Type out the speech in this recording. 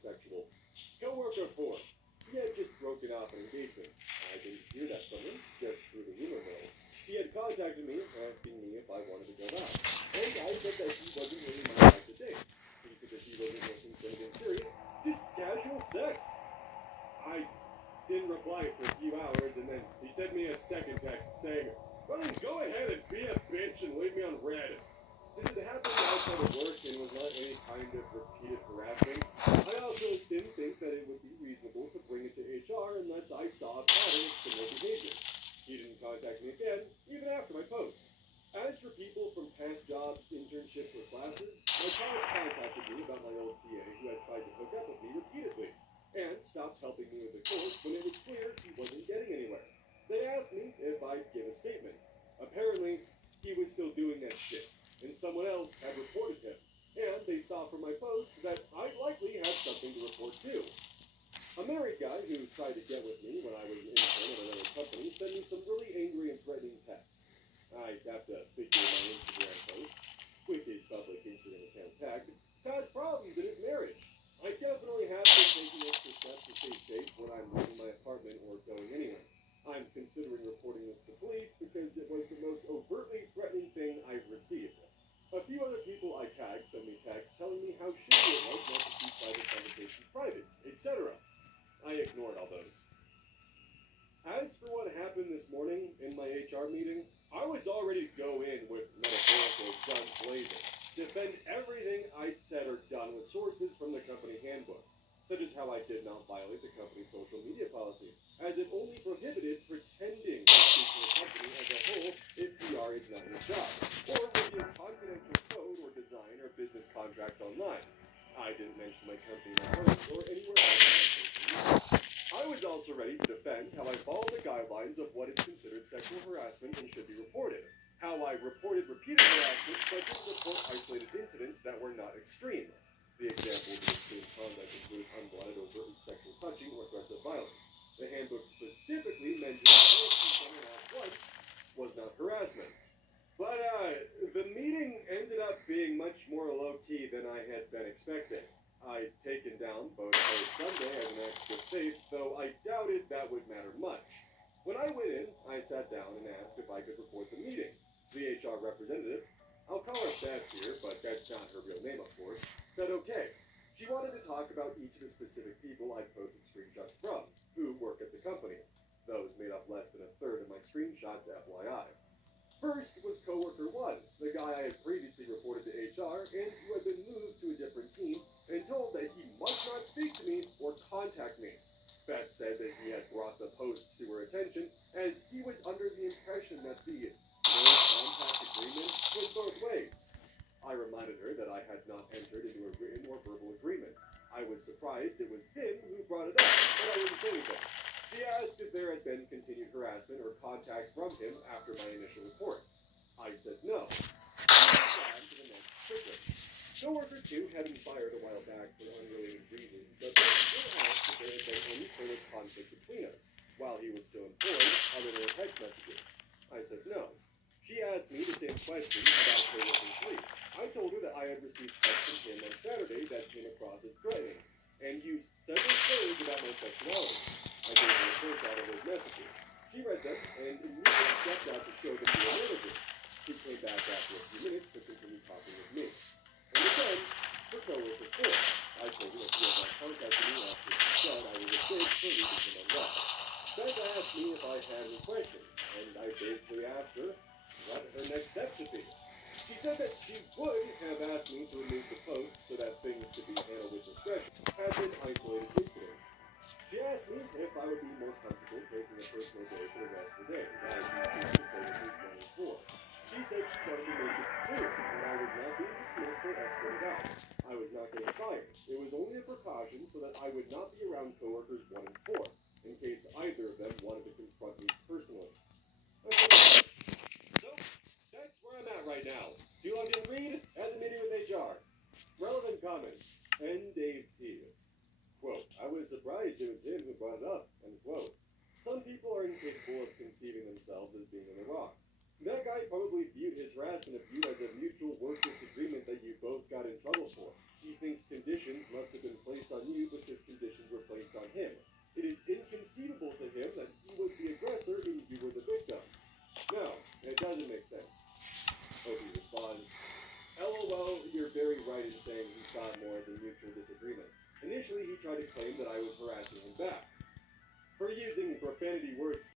bisexual. Coworker 4. He had just broken off an engagement. I didn't hear that from him, just through the rumor mill. He had contacted me, asking me if I wanted to go out. And I said that he wasn't really my type of date. He said that he wasn't looking for anything serious, just casual sex. I didn't reply for a few hours, and then he sent me a second text saying, "Well, go ahead and be a bitch and leave me on red." Since it happened outside of work and was not any kind of repeated harassment, I also didn't think that it would be reasonable to bring it to HR unless I saw a pattern of similar behavior. He didn't contact me again, even after my post. As for people from past jobs, internships, or classes, my college contacted me about my old TA who had tried to hook up with me repeatedly, and stopped helping me with the course when it was clear he wasn't getting anywhere. They asked me if I'd give a statement. Apparently, he was still doing that shit, and someone else had reported him, and they saw from my post that I likely had something to report too. A married guy who tried to get with me when I was an intern at another company sent me some really angry and threatening texts. I'd have to figure my Instagram post, with his public Instagram account tagged, caused problems in his marriage. I definitely have been taking extra steps to stay safe when I'm leaving my apartment or going anywhere. I'm considering reporting this to police because it was the most overtly threatening thing I've received. A few other people I tagged sent me texts telling me how shitty it was not to keep private conversations private, etc. I ignored all those. As for what happened this morning in my HR meeting, I was all ready to go in with metaphorical guns blazing, defend everything I'd said or done with sources from the company handbook, such as how I did not violate the company's social media policy, as it only prohibited pretending to speak to the company as a whole if PR is not your job, or reveal confidential code or design or business contracts online. I didn't mention my company in my post or anywhere else on my social media. I was also ready to defend how I followed the guidelines of what is considered sexual harassment and should be reported, how I reported repeated harassment but didn't report isolated incidents that were not extreme. The examples of extreme conduct include unwanted overt sexual touching or threats of violence. The handbook specifically mentioned that asking someone off once was not harassment. But the meeting ended up being much more low-key than I had been expecting. I'd taken down both post Sunday as an act of good faith, though I doubted that would matter much. When I went in, I sat down and asked if I could report the meeting. The HR representative, I'll call her Beth here, but that's not her real name, of course, said okay. She wanted to talk about each of the specific people I'd posted screenshots from, who work at the company. Those made up less than a third of my screenshots, FYI. First was coworker 1, the guy I had previously reported to HR and who had been moved to a different team and told that he must not speak to me or contact me. Beth said that he had brought the posts to her attention as he was under the impression that the no contact agreement was both ways. I reminded her that I had not entered into a written or verbal agreement. I was surprised it was him who brought it up, but I didn't say anything. She asked if there had been continued harassment or contact from him after my initial report. I said no. She moved on to the next trigger. Coworker 2 had been fired a while back for unrelated reasons, but then still asked if there had been any sort of conflict between us while he was still employed, other than text messages. I said no. She asked me the same question about coworker 3. I told her that I had received texts from him on Saturday that came across as threatening, and used several slurs about my sexuality. I gave her a screenshot of those messages. She read them and immediately stepped out to show them to her manager. She came back after a few minutes to continue talking with me. And again, for coworker 4, I told her that she had not contacted me after she said I was a bitch for leaving him unread. Beth asked me if I had any questions, and I basically asked her what her next step should be. She said that she would have asked me to remove the post so that things could be handled with discretion, had been isolated incidents. She asked me if I would be more comfortable taking a personal day for the rest of the day, as used to coworkers 1 and 4. She said she wanted to make it clear that I was not being dismissed or escorted out. I was not getting fired. It was only a precaution so that I would not be around coworkers 1 and 4, in case either of them wanted to confront me personally. Okay. So, that's where I'm at right now. Too long didn't read? Had the meeting with HR. Relevant comments. And Dave T. Quote, I was surprised it was him who brought it up, end quote. Some people are incapable of conceiving themselves as being in the wrong. That guy probably viewed his harassment of you as a mutual work disagreement that you both got in trouble for. He thinks conditions must have been placed on you because conditions were placed on him. It is inconceivable to him that he was the aggressor and you were the victim. No, it doesn't make sense. Opie responds, LOL, you're very right in saying he saw it more as a mutual disagreement. Initially, he tried to claim that I was harassing him back. For using profanity words